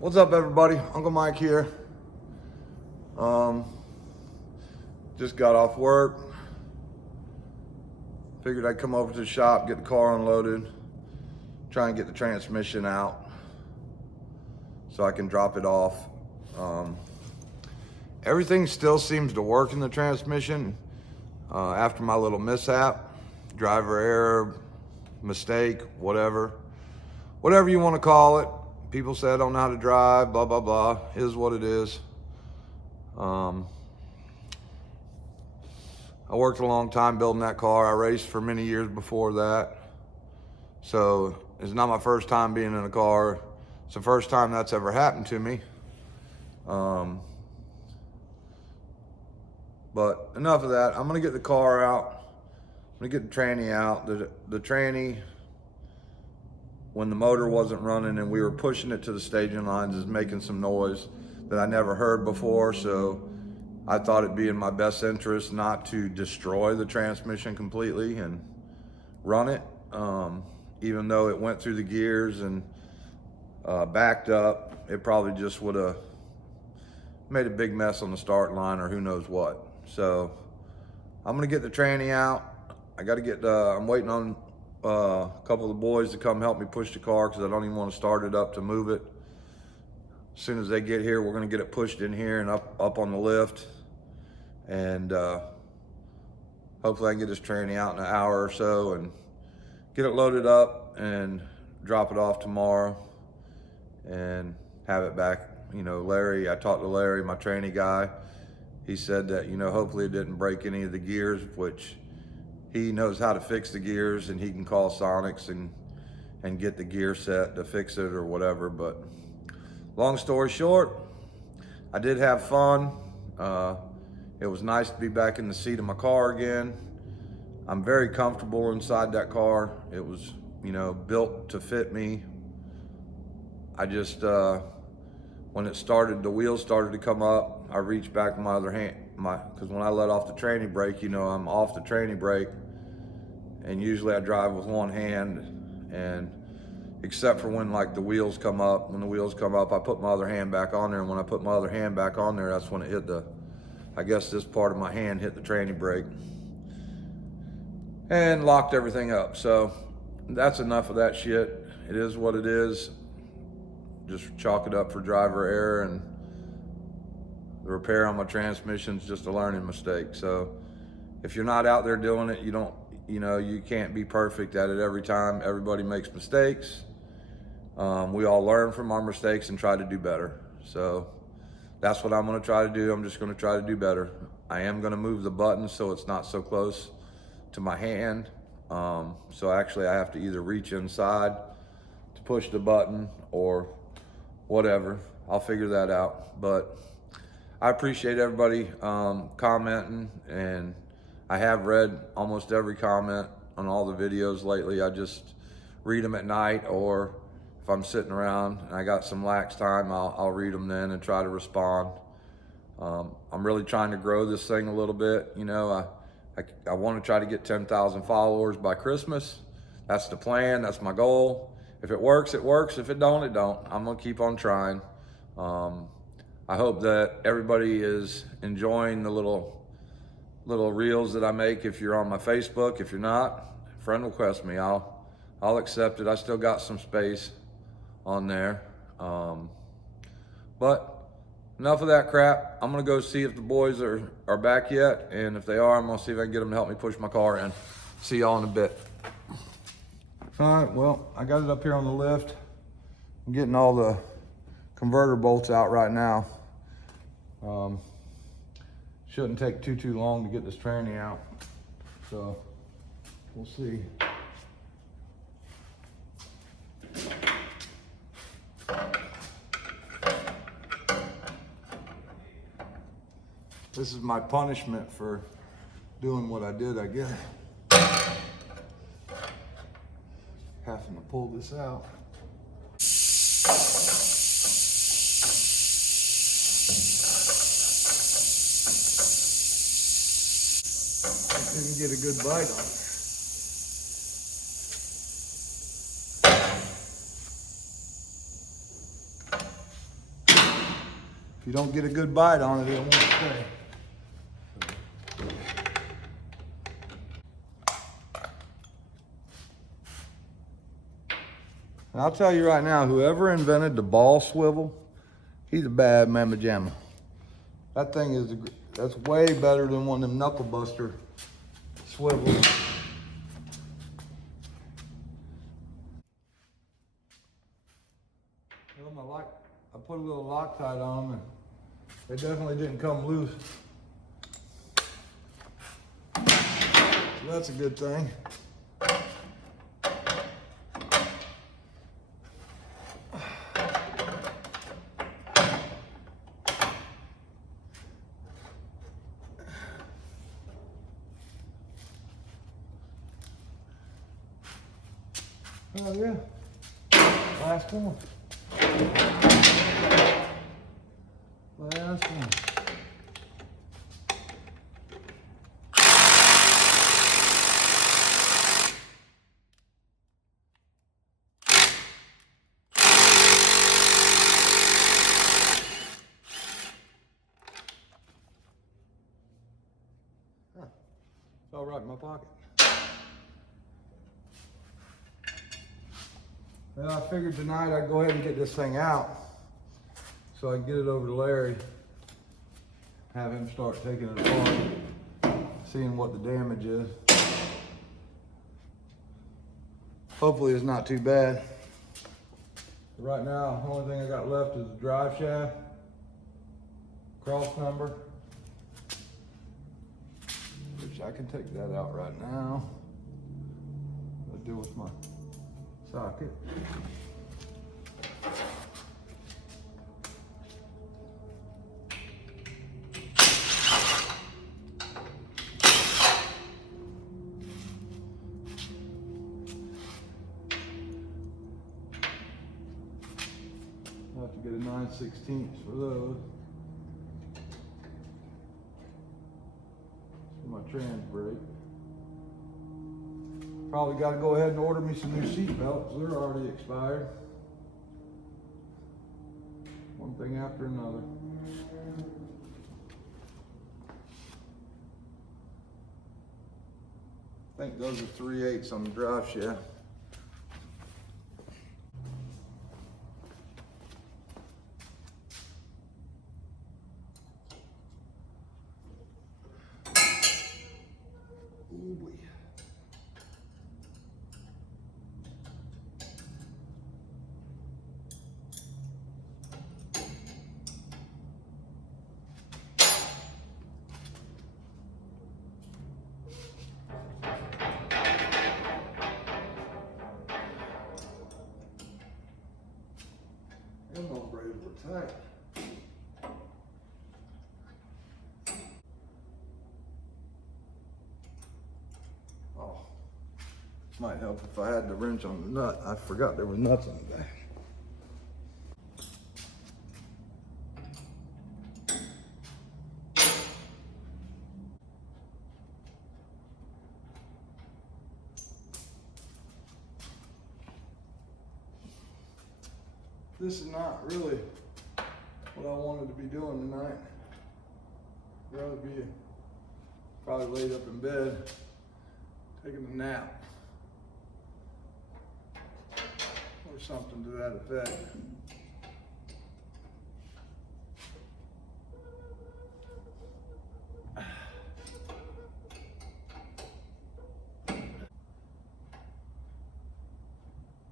What's up, everybody? Uncle Mike here. Just got off work. Figured I'd come over to the shop, get the car unloaded, try and get the transmission out so I can drop it off. Everything still seems to work in the transmission after my little mishap, driver error, mistake, whatever you want to call it. People say I don't know how to drive, blah, blah, blah. Is what it is. I worked a long time building that car. I raced for many years before that. So it's not my first time being in a car. It's the first time that's ever happened to me. But enough of that. I'm gonna get the car out. I'm gonna get the tranny out. The tranny, when the motor wasn't running and we were pushing it to the staging lines, is making some noise that I never heard before. So I thought it'd be in my best interest not to destroy the transmission completely and run it. Even though it went through the gears and backed up, it probably just would have made a big mess on the start line or who knows what. So I'm gonna get the tranny out. I gotta get, I'm waiting on a couple of the boys to come help me push the car because I don't even want to start it up to move it. As soon as they get here, we're gonna get it pushed in here and up on the lift. And hopefully I can get this tranny out in an hour or so and get it loaded up and drop it off tomorrow and have it back. You know, Larry, I talked to Larry, my tranny guy. He said that, you know, hopefully it didn't break any of the gears, which he knows how to fix the gears and he can call Sonics and get the gear set to fix it or whatever. But long story short, I did have fun. It was nice to be back in the seat of my car again. I'm very comfortable inside that car. It was, you know, built to fit me. I just, when it started, the wheels started to come up, I reached back with my other hand, because when I let off the tranny brake, you know, I'm off the tranny brake, and usually I drive with one hand, and except for when like the wheels come up, when the wheels come up, I put my other hand back on there, and when I put my other hand back on there, that's when it hit I guess this part of my hand hit the tranny brake and locked everything up. So that's enough of that shit. It is what it is. Just chalk it up for driver error, and the repair on my transmission is just a learning mistake. So if you're not out there doing it, you can't be perfect at it every time. Everybody makes mistakes. We all learn from our mistakes and try to do better. So that's what I'm gonna try to do. I'm just gonna try to do better. I am gonna move the button so it's not so close to my hand. So actually I have to either reach inside to push the button or whatever. I'll figure that out. But I appreciate everybody commenting, and I have read almost every comment on all the videos lately. I just read them at night, or if I'm sitting around and I got some lax time, I'll read them then and try to respond. I'm really trying to grow this thing a little bit. You know, I want to try to get 10,000 followers by Christmas. That's the plan, that's my goal. If it works, it works. If it don't, it don't. I'm gonna keep on trying. I hope that everybody is enjoying the little reels that I make. If you're on my Facebook, if you're not, friend request me. I'll accept it. I still got some space on there. But enough of that crap. I'm gonna go see if the boys are back yet, and if they are, I'm gonna see if I can get them to help me push my car in. See y'all in a bit. All right, well, I got it up here on the lift. I'm getting all the converter bolts out right now. Shouldn't take too long to get this tranny out. So we'll see. This is my punishment for doing what I did, I guess. Having to pull this out. Didn't get a good bite on it. you don't get a good bite on it, it won't stay. And I'll tell you right now, whoever invented the ball swivel, he's a bad mamma jamma. That thing is, that's way better than one of them knuckle buster swivels. I put a little Loctite on them and they definitely didn't come loose. So that's a good thing. Oh yeah, last one. Last one. Huh. It's all right in my pocket. Well, I figured tonight I'd go ahead and get this thing out so I can get it over to Larry, have him start taking it apart, seeing what the damage is. Hopefully it's not too bad. Right now, the only thing I got left is the drive shaft, cross number, which I can take that out right now. I'll deal with my socket. I'll have to get a 9/16 for those. For my trans brake. Probably got to go ahead and order me some new seat belts. They're already expired. One thing after another. I think those are 3/8 on the drive shaft. Ooh boy. Them old braids were tight. Oh, might help if I had the wrench on the nut. I forgot there were nuts on the back. This is not really what I wanted to be doing tonight. I'd rather be probably laid up in bed, taking a nap, or something to that effect.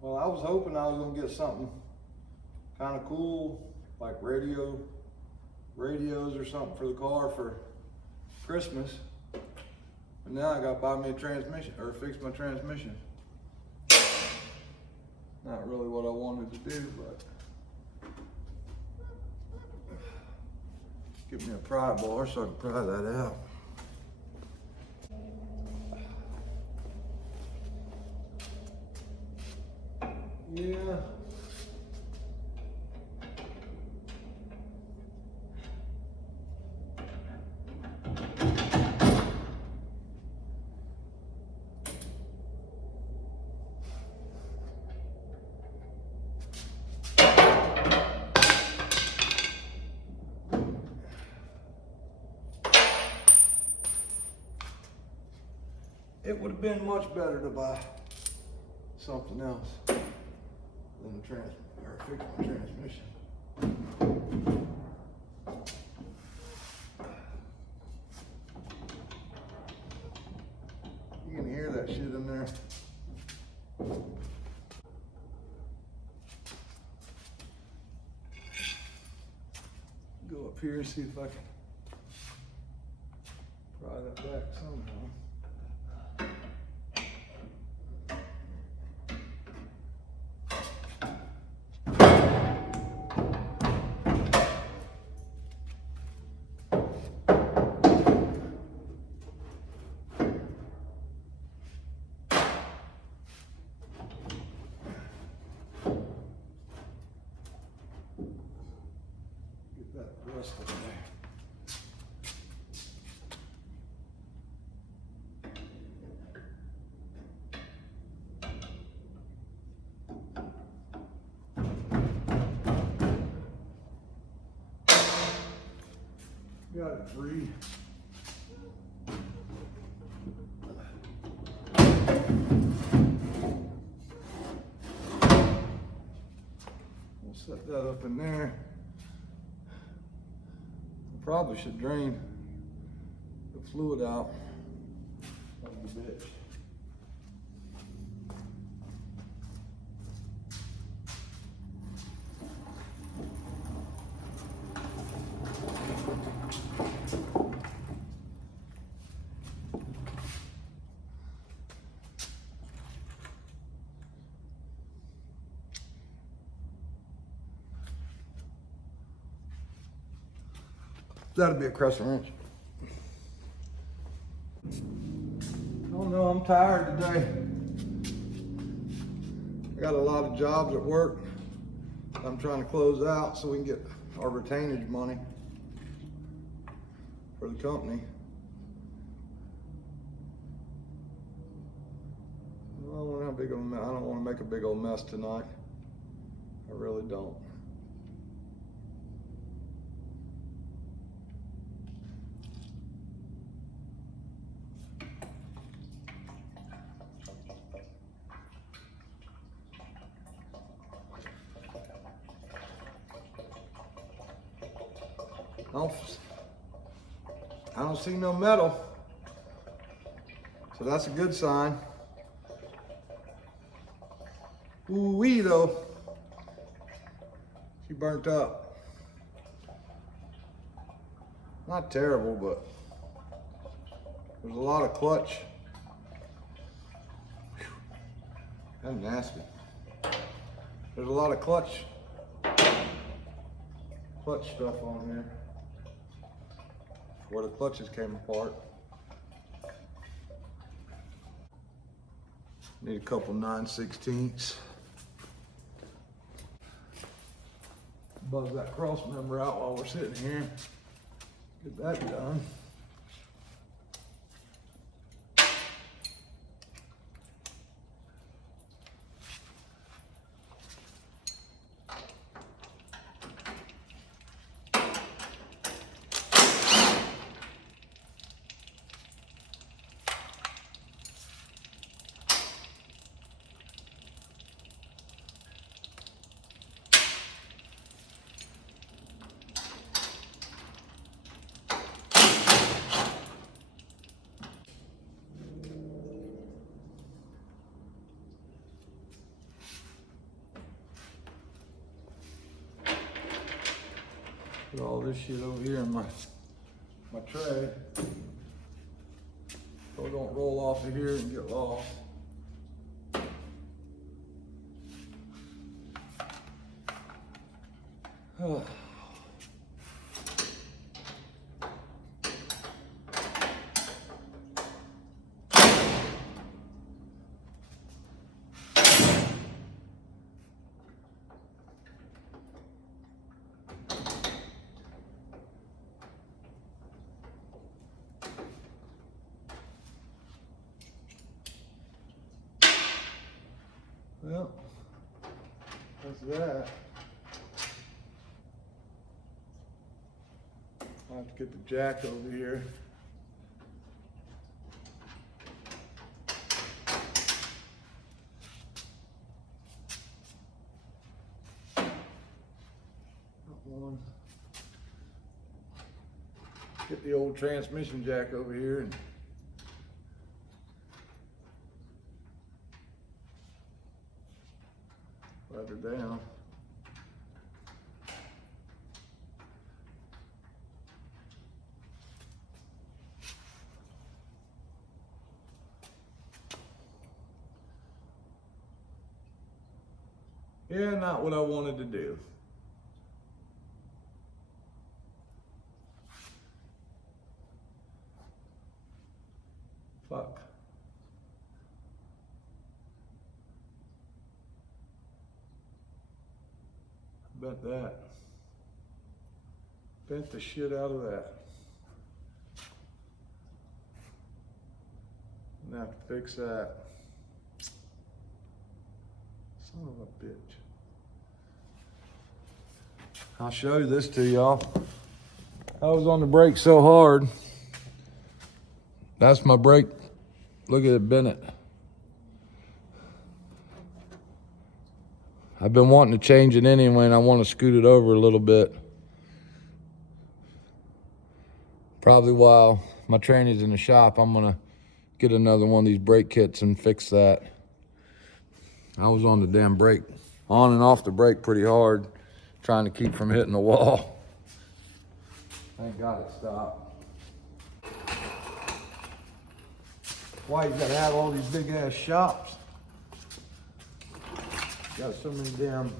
Well, I was hoping I was gonna get something kind of cool, like radios or something for the car for Christmas. And now I gotta buy me a transmission, or fix my transmission. Not really what I wanted to do, but get me a pry bar so I can pry that out. Yeah. it would have been much better to buy something else than fix my transmission. You can hear that shit in there. Go up here and see if I can pry that back somehow. Rest of the day. Got it free. We'll set that up in there. Probably should drain the fluid out of the bitch. That'll be a crescent wrench. Oh no, I'm tired today. I got a lot of jobs at work I'm trying to close out so we can get our retainage money for the company. I don't want to make a big old mess tonight. I really don't. I don't see no metal, so that's a good sign. Ooh-wee though, she burnt up. Not terrible, but there's a lot of clutch. Whew. That's nasty. There's a lot of clutch stuff on here where the clutches came apart. Need a couple 9/16. Buzz that cross member out while we're sitting here. Get that done. Put all this shit over here in my tray so it don't roll off of here and get lost. Well, that's that. I'll have to get the jack over here. one. Get the old transmission jack over here and let her down. Yeah, not what I wanted to do. Fuck. Bet that. Bent the shit out of that. I'm gonna have to fix that. Son of a bitch. I'll show you this to y'all. I was on the brake so hard. That's my brake. Look at it, Bennett. I've been wanting to change it anyway, and I want to scoot it over a little bit. Probably while my tranny's in the shop, I'm gonna get another one of these brake kits and fix that. I was on the damn brake, on and off the brake pretty hard, trying to keep from hitting the wall. Thank God it stopped. Why you gotta have all these big ass shops? Got so many damn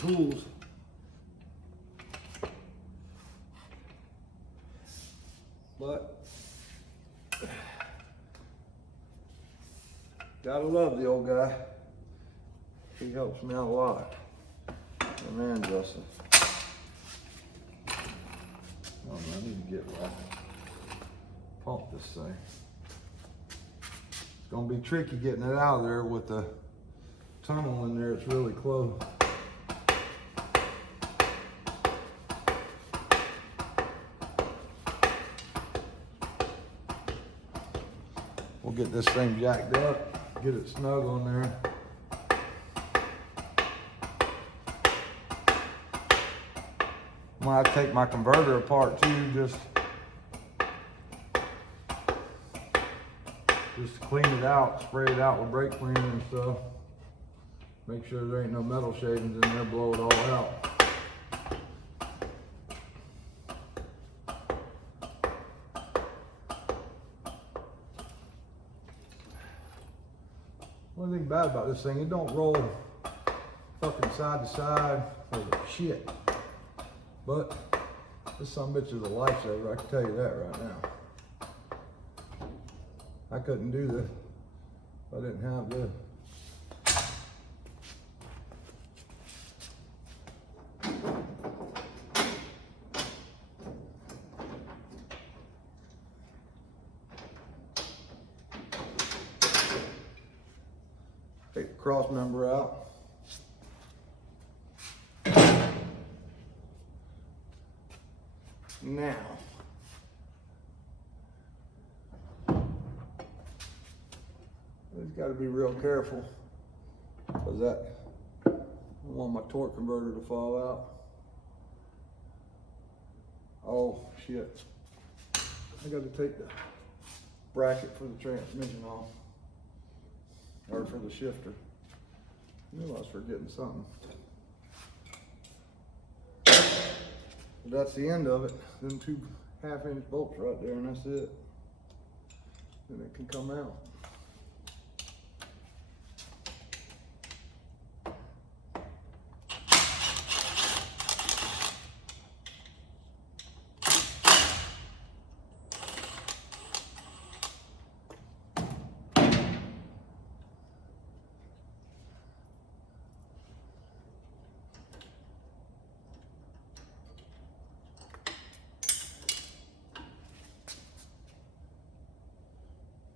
tools. But gotta love the old guy. He helps me out a lot. The man, Justin. Oh, I need to get right. Pump this thing. It's gonna be tricky getting it out of there with the tunnel in there. It's really close. We'll get this thing jacked up, get it snug on there. I'm gonna have to take my converter apart too, just to clean it out, spray it out with brake cleaner and stuff. Make sure there ain't no metal shavings in there, blow it all out. One thing bad about this thing, it don't roll fucking side to side like shit. But this son of a bitch is a lifesaver, I can tell you that right now. I couldn't do this if I didn't have this. Take the cross member out. Now, just got to be real careful because I don't want my torque converter to fall out. Oh shit! I got to take the bracket for the transmission off, or for the shifter. I knew I was forgetting something. But that's the end of it. Them 2 half-inch bolts right there, and that's it. Then it can come out.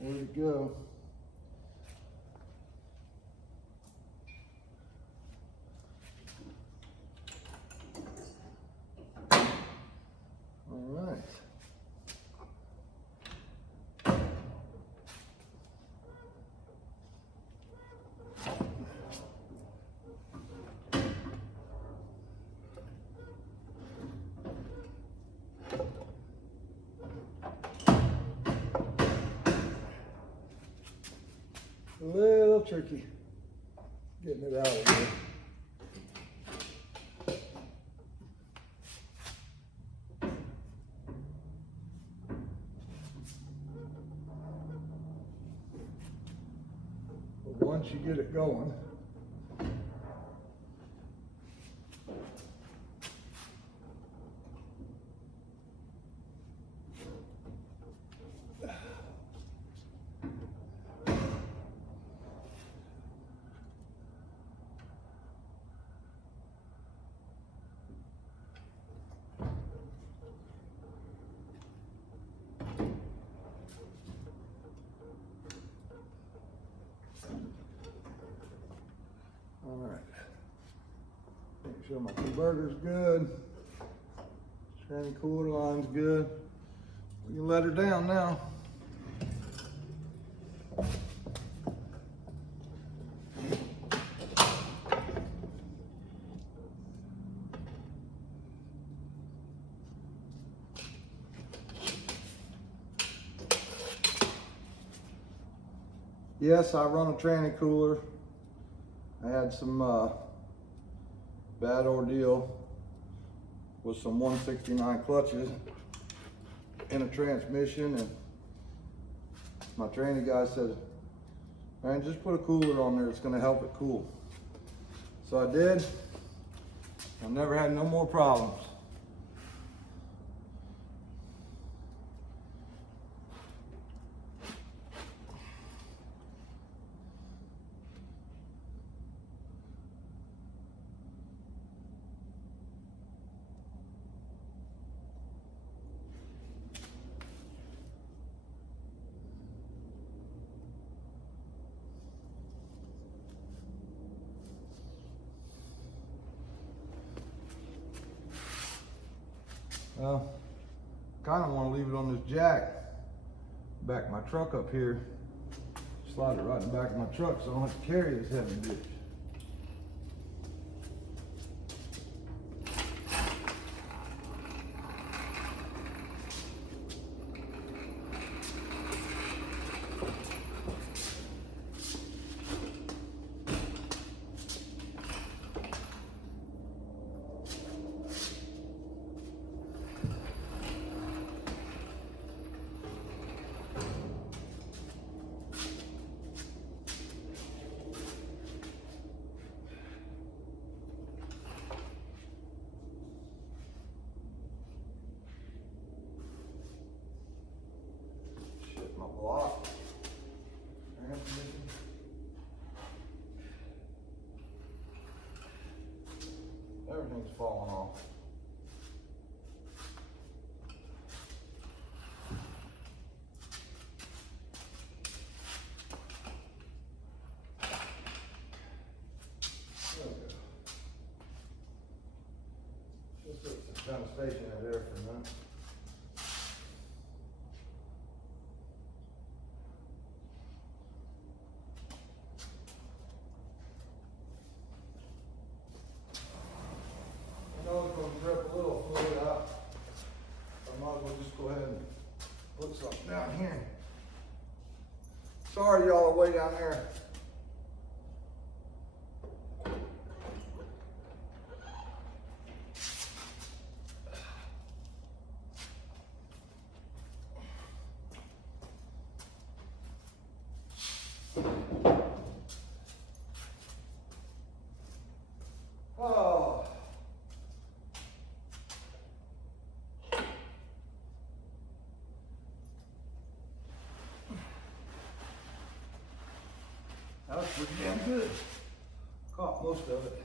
There we go. All right. tricky getting it out of here. But once you get it going, all right. Make sure my converter's good. Tranny cooler line's good. We can let her down now. Yes, I run a tranny cooler. I had some bad ordeal with some 169 clutches in a transmission, and my tranny guy said, man, just put a cooler on there, it's gonna help it cool. So I did. I never had no more problems. Well, kind of want to leave it on this jack, back my truck up here, slide it right in the back of my truck so I don't have to carry this heavy bitch. My block. Everything's falling off. There we go. Just kind of stationary there for a minute. Drip a little fluid out. I might as well just go ahead and put something down here. Sorry y'all are way down there. Oh. That was pretty damn good. Caught most of it.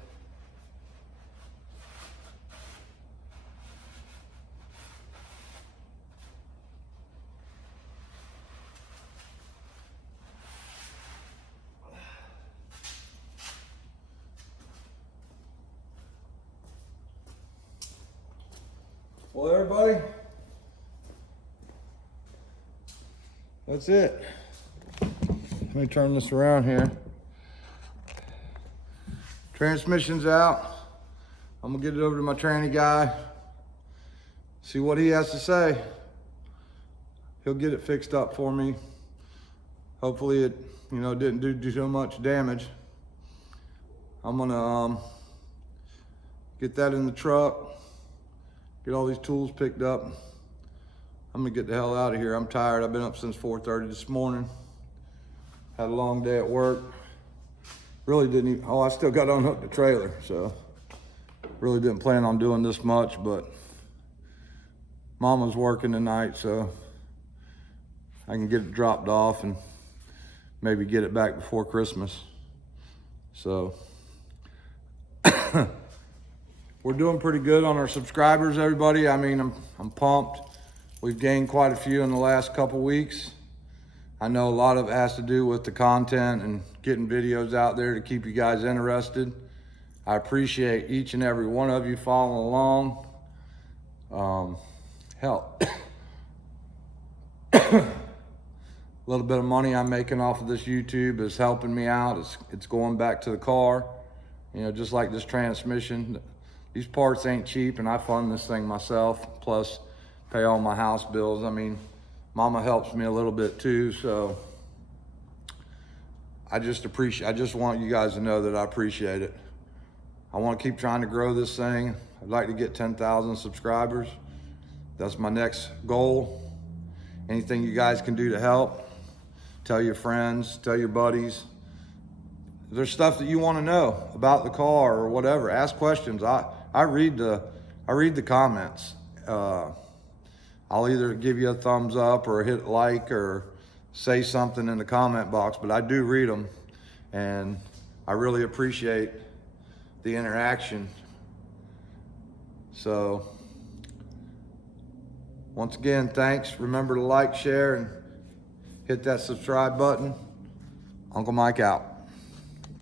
Well, everybody, that's it. Let me turn this around here. Transmission's out. I'm gonna get it over to my tranny guy, see what he has to say. He'll get it fixed up for me. Hopefully it you know, didn't do so much damage. I'm gonna get that in the truck, get all these tools picked up. I'm gonna get the hell out of here. I'm tired. I've been up since 4:30 this morning. Had a long day at work. Really didn't even, I still got to unhook the trailer, so really didn't plan on doing this much, but Mama's working tonight, so I can get it dropped off and maybe get it back before Christmas. So we're doing pretty good on our subscribers, everybody. I mean, I'm pumped. We've gained quite a few in the last couple weeks. I know a lot of it has to do with the content and getting videos out there to keep you guys interested. I appreciate each and every one of you following along. Hell, a little bit of money I'm making off of this YouTube is helping me out. It's going back to the car. You know, just like this transmission. These parts ain't cheap, and I fund this thing myself, plus pay all my house bills. I mean, Mama helps me a little bit too, so I just want you guys to know that I appreciate it. I want to keep trying to grow this thing. I'd like to get 10,000 subscribers. That's my next goal. Anything you guys can do to help, tell your friends, tell your buddies. If there's stuff that you want to know about the car or whatever, ask questions. I read the comments. I'll either give you a thumbs up or hit like or say something in the comment box, but I do read them, and I really appreciate the interaction. So once again, thanks. Remember to like, share, and hit that subscribe button. Uncle Mike out.